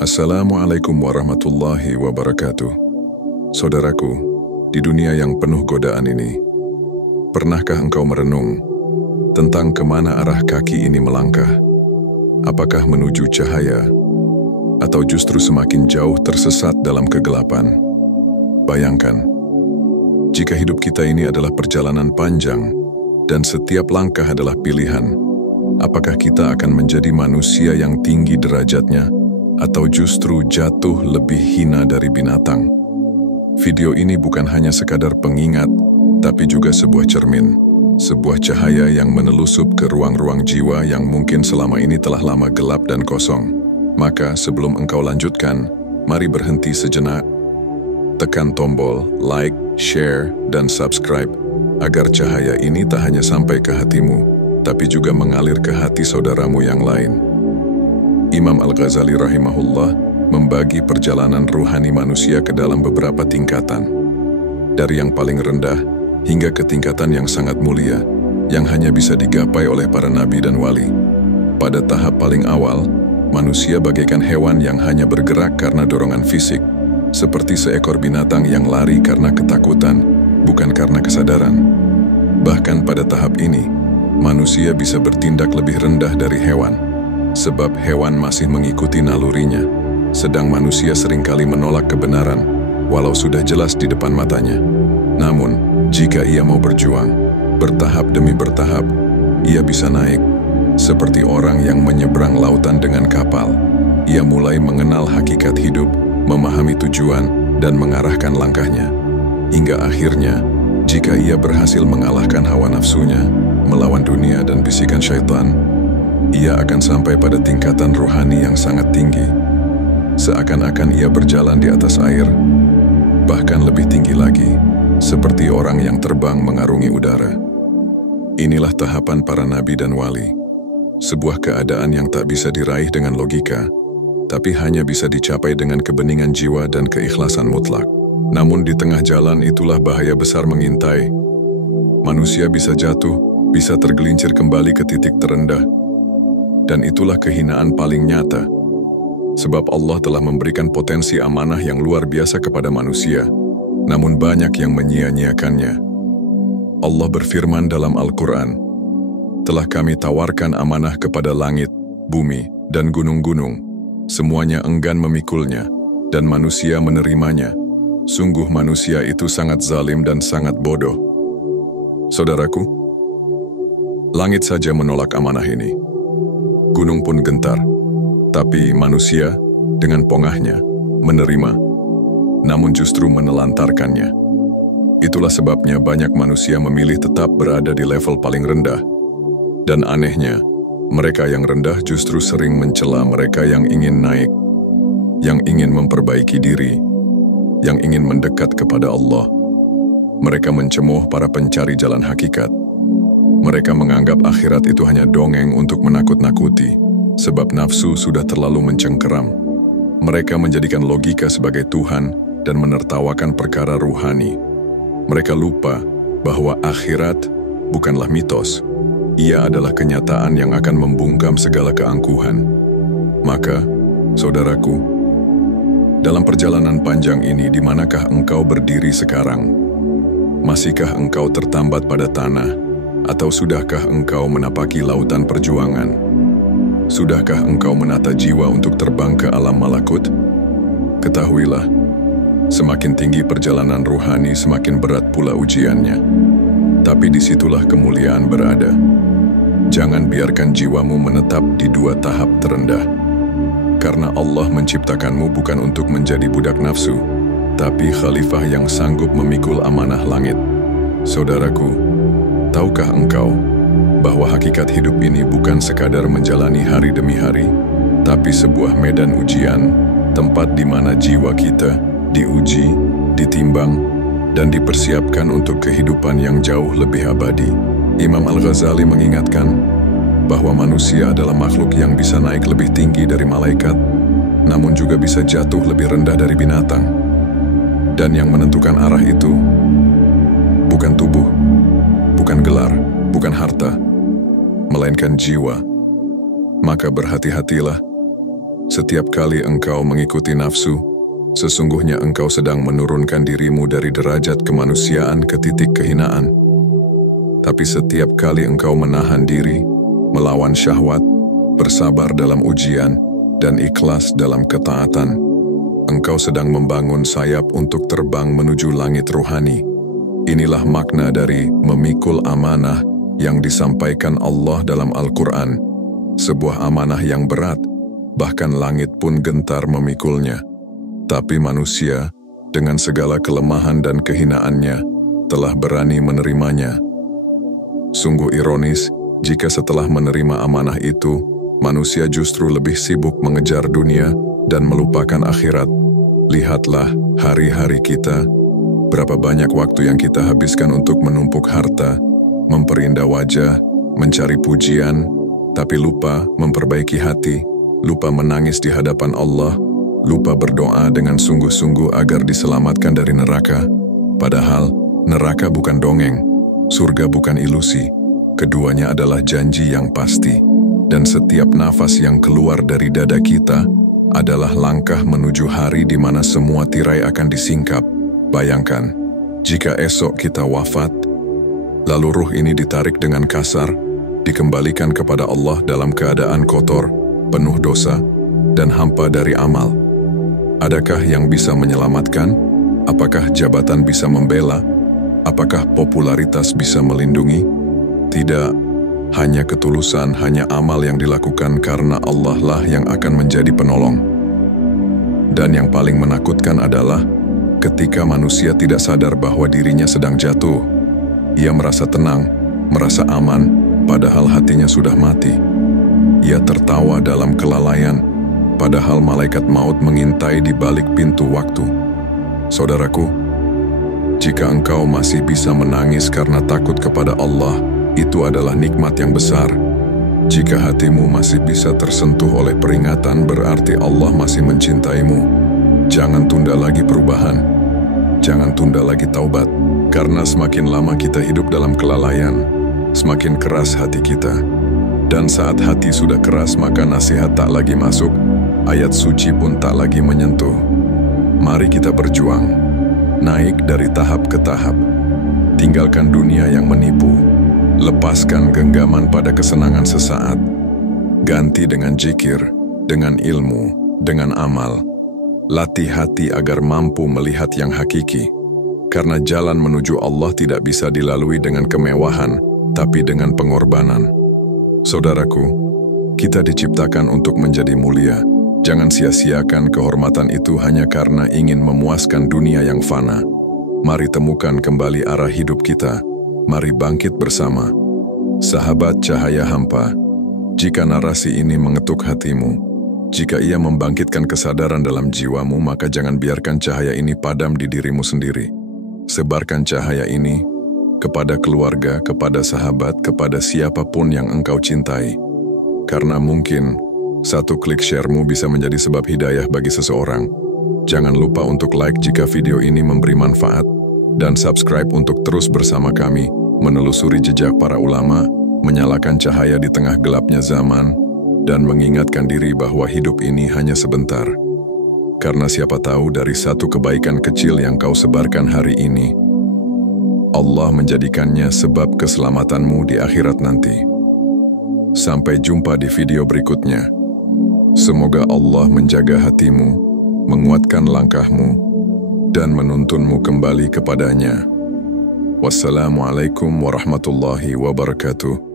Assalamualaikum warahmatullahi wabarakatuh. Saudaraku, di dunia yang penuh godaan ini, pernahkah engkau merenung tentang kemana arah kaki ini melangkah? Apakah menuju cahaya, atau justru semakin jauh tersesat dalam kegelapan? Bayangkan, jika hidup kita ini adalah perjalanan panjang, dan setiap langkah adalah pilihan, apakah kita akan menjadi manusia yang tinggi derajatnya, atau justru jatuh lebih hina dari binatang? Video ini bukan hanya sekadar pengingat, tapi juga sebuah cermin, sebuah cahaya yang menelusup ke ruang-ruang jiwa yang mungkin selama ini telah lama gelap dan kosong. Maka sebelum engkau lanjutkan, mari berhenti sejenak. Tekan tombol like, share, dan subscribe, agar cahaya ini tak hanya sampai ke hatimu, tapi juga mengalir ke hati saudaramu yang lain. Imam Al-Ghazali rahimahullah membagi perjalanan ruhani manusia ke dalam beberapa tingkatan. Dari yang paling rendah hingga ke tingkatan yang sangat mulia, yang hanya bisa digapai oleh para nabi dan wali. Pada tahap paling awal, manusia bagaikan hewan yang hanya bergerak karena dorongan fisik, seperti seekor binatang yang lari karena ketakutan, bukan karena kesadaran. Bahkan pada tahap ini, manusia bisa bertindak lebih rendah dari hewan, sebab hewan masih mengikuti nalurinya, sedang manusia seringkali menolak kebenaran, walau sudah jelas di depan matanya. Namun, jika ia mau berjuang, bertahap demi bertahap, ia bisa naik. Seperti orang yang menyeberang lautan dengan kapal, ia mulai mengenal hakikat hidup, memahami tujuan, dan mengarahkan langkahnya. Hingga akhirnya, jika ia berhasil mengalahkan hawa nafsunya, melawan dunia dan bisikan syaitan, ia akan sampai pada tingkatan rohani yang sangat tinggi. Seakan-akan ia berjalan di atas air, bahkan lebih tinggi lagi, seperti orang yang terbang mengarungi udara. Inilah tahapan para nabi dan wali, sebuah keadaan yang tak bisa diraih dengan logika, tapi hanya bisa dicapai dengan kebeningan jiwa dan keikhlasan mutlak. Namun di tengah jalan itulah bahaya besar mengintai. Manusia bisa jatuh, bisa tergelincir kembali ke titik terendah, dan itulah kehinaan paling nyata. Sebab Allah telah memberikan potensi amanah yang luar biasa kepada manusia, namun banyak yang menyia-nyiakannya. Allah berfirman dalam Al-Quran, "Telah kami tawarkan amanah kepada langit, bumi, dan gunung-gunung. Semuanya enggan memikulnya, dan manusia menerimanya. Sungguh manusia itu sangat zalim dan sangat bodoh." Saudaraku, langit saja menolak amanah ini. Gunung pun gentar, tapi manusia dengan pongahnya menerima, namun justru menelantarkannya. Itulah sebabnya banyak manusia memilih tetap berada di level paling rendah. Dan anehnya, mereka yang rendah justru sering mencela mereka yang ingin naik, yang ingin memperbaiki diri, yang ingin mendekat kepada Allah. Mereka mencemooh para pencari jalan hakikat. Mereka menganggap akhirat itu hanya dongeng untuk menakut-nakuti, sebab nafsu sudah terlalu mencengkeram. Mereka menjadikan logika sebagai Tuhan dan menertawakan perkara ruhani. Mereka lupa bahwa akhirat bukanlah mitos. Ia adalah kenyataan yang akan membungkam segala keangkuhan. Maka, saudaraku, dalam perjalanan panjang ini, di manakah engkau berdiri sekarang? Masihkah engkau tertambat pada tanah? Atau sudahkah engkau menapaki lautan perjuangan? Sudahkah engkau menata jiwa untuk terbang ke alam malakut? Ketahuilah, semakin tinggi perjalanan ruhani, semakin berat pula ujiannya. Tapi disitulah kemuliaan berada. Jangan biarkan jiwamu menetap di dua tahap terendah. Karena Allah menciptakanmu bukan untuk menjadi budak nafsu, tapi khalifah yang sanggup memikul amanah langit. Saudaraku, tahukah engkau bahwa hakikat hidup ini bukan sekadar menjalani hari demi hari, tapi sebuah medan ujian, tempat di mana jiwa kita diuji, ditimbang, dan dipersiapkan untuk kehidupan yang jauh lebih abadi. Imam Al-Ghazali mengingatkan bahwa manusia adalah makhluk yang bisa naik lebih tinggi dari malaikat, namun juga bisa jatuh lebih rendah dari binatang. Dan yang menentukan arah itu bukan tubuh, bukan gelar, bukan harta, melainkan jiwa. Maka berhati-hatilah, Setiap kali engkau mengikuti nafsu, sesungguhnya engkau sedang menurunkan dirimu dari derajat kemanusiaan ke titik kehinaan. Tapi setiap kali engkau menahan diri, melawan syahwat, bersabar dalam ujian, dan ikhlas dalam ketaatan, engkau sedang membangun sayap untuk terbang menuju langit ruhani. Inilah makna dari memikul amanah yang disampaikan Allah dalam Al-Quran. Sebuah amanah yang berat, bahkan langit pun gentar memikulnya. Tapi manusia, dengan segala kelemahan dan kehinaannya, telah berani menerimanya. Sungguh ironis, jika setelah menerima amanah itu, manusia justru lebih sibuk mengejar dunia dan melupakan akhirat. Lihatlah hari-hari kita, berapa banyak waktu yang kita habiskan untuk menumpuk harta, memperindah wajah, mencari pujian, tapi lupa memperbaiki hati, lupa menangis di hadapan Allah, lupa berdoa dengan sungguh-sungguh agar diselamatkan dari neraka. Padahal, neraka bukan dongeng, surga bukan ilusi, keduanya adalah janji yang pasti. Dan setiap nafas yang keluar dari dada kita adalah langkah menuju hari di mana semua tirai akan disingkap. Bayangkan, jika esok kita wafat, lalu ruh ini ditarik dengan kasar, dikembalikan kepada Allah dalam keadaan kotor, penuh dosa, dan hampa dari amal. Adakah yang bisa menyelamatkan? Apakah jabatan bisa membela? Apakah popularitas bisa melindungi? Tidak, hanya ketulusan, hanya amal yang dilakukan karena Allah lah yang akan menjadi penolong. Dan yang paling menakutkan adalah ketika manusia tidak sadar bahwa dirinya sedang jatuh. Ia merasa tenang, merasa aman, padahal hatinya sudah mati. Ia tertawa dalam kelalaian, padahal malaikat maut mengintai di balik pintu waktu. Saudaraku, jika engkau masih bisa menangis karena takut kepada Allah, itu adalah nikmat yang besar. Jika hatimu masih bisa tersentuh oleh peringatan, berarti Allah masih mencintaimu. Jangan tunda lagi perubahan. Jangan tunda lagi taubat. Karena semakin lama kita hidup dalam kelalaian, semakin keras hati kita. Dan saat hati sudah keras, maka nasihat tak lagi masuk, ayat suci pun tak lagi menyentuh. Mari kita berjuang, naik dari tahap ke tahap. Tinggalkan dunia yang menipu. Lepaskan genggaman pada kesenangan sesaat. Ganti dengan zikir, dengan ilmu, dengan amal. Latih hati agar mampu melihat yang hakiki. Karena jalan menuju Allah tidak bisa dilalui dengan kemewahan, tapi dengan pengorbanan. Saudaraku, kita diciptakan untuk menjadi mulia. Jangan sia-siakan kehormatan itu hanya karena ingin memuaskan dunia yang fana. Mari temukan kembali arah hidup kita. Mari bangkit bersama. Sahabat cahaya hampa, jika narasi ini mengetuk hatimu, jika ia membangkitkan kesadaran dalam jiwamu, maka jangan biarkan cahaya ini padam di dirimu sendiri. Sebarkan cahaya ini kepada keluarga, kepada sahabat, kepada siapapun yang engkau cintai. Karena mungkin satu klik share-mu bisa menjadi sebab hidayah bagi seseorang. Jangan lupa untuk like jika video ini memberi manfaat, dan subscribe untuk terus bersama kami, menelusuri jejak para ulama, menyalakan cahaya di tengah gelapnya zaman, dan mengingatkan diri bahwa hidup ini hanya sebentar. Karena siapa tahu dari satu kebaikan kecil yang kau sebarkan hari ini, Allah menjadikannya sebab keselamatanmu di akhirat nanti. Sampai jumpa di video berikutnya. Semoga Allah menjaga hatimu, menguatkan langkahmu, dan menuntunmu kembali kepadanya. Wassalamualaikum warahmatullahi wabarakatuh.